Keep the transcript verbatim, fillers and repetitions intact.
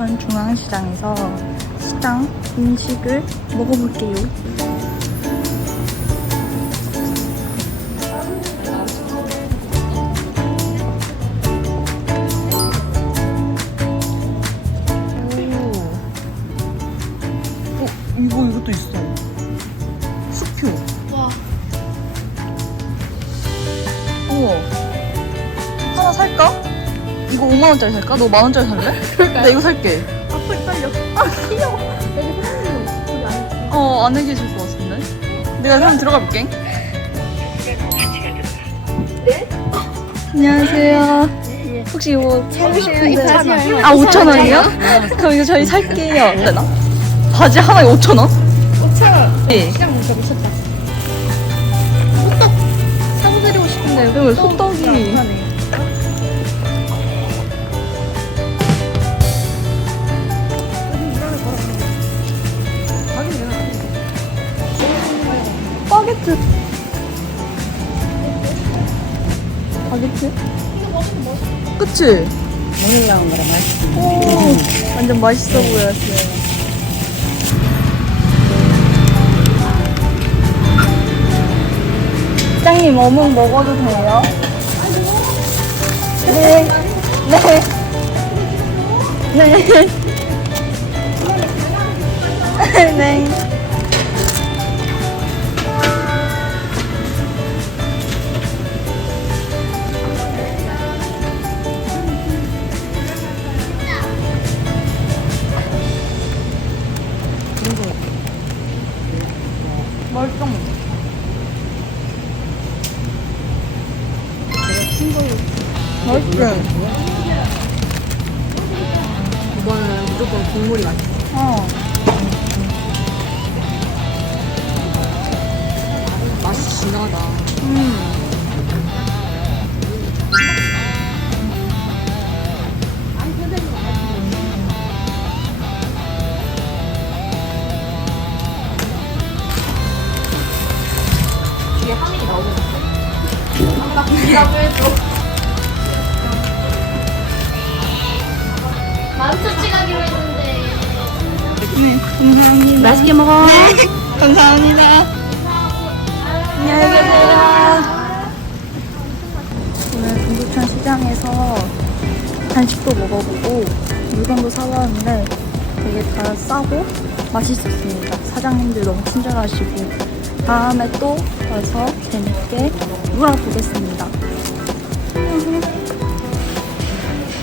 인천 중앙시장에서 시장 음식을 먹어볼게요. 오. 어, 이거 이것도 있어. 수표. 와. 우와. 하나 살까? 이거 오만 원짜리 살까? 너 만 원짜리 살래? 나 이거 살게. 앞을 떨려. 아 귀여워. 여기 사람이 우리 안. 어, 안 해주실 것 같은데? 내가 한번 들어가 볼게. 네? 안녕하세요. 혹시 이거 사주세요. 이 바지 얼마? 아, 오천 원이요? 그럼 이거 저희 살게요. 되나? 바지 하나에 오천 원? 오천 원. 네. 시장 문자 미쳤다. 호떡 사고드리고 싶은데 왜 호떡이 호떡이. 안 파네. 바게트. 바게트? 그치? 오늘 나온 거라 맛있어. 오, 완전 맛있어 보였어요. 사장님, 어묵 먹어도 돼요? 네. 네. 네. 네. 맛있어. 맛있어. 이거는 무조건 국물이 맛있어. 어. 맛이 진하다. 음. 뒤에 하늘이 나오는 거. 아까 이라고 해줘. 만원짜리 가기로 했는데. 네, 감사합니다. 맛있게 먹어. 감사합니다. 안녕히 계세요. 오늘 동두천 시장에서 간식도 먹어보고 물건도 사왔는데 되게 다 싸고 맛있었습니다. 사장님들 너무 친절하시고 다음에 또 와서 재밌게 놀아보겠습니다.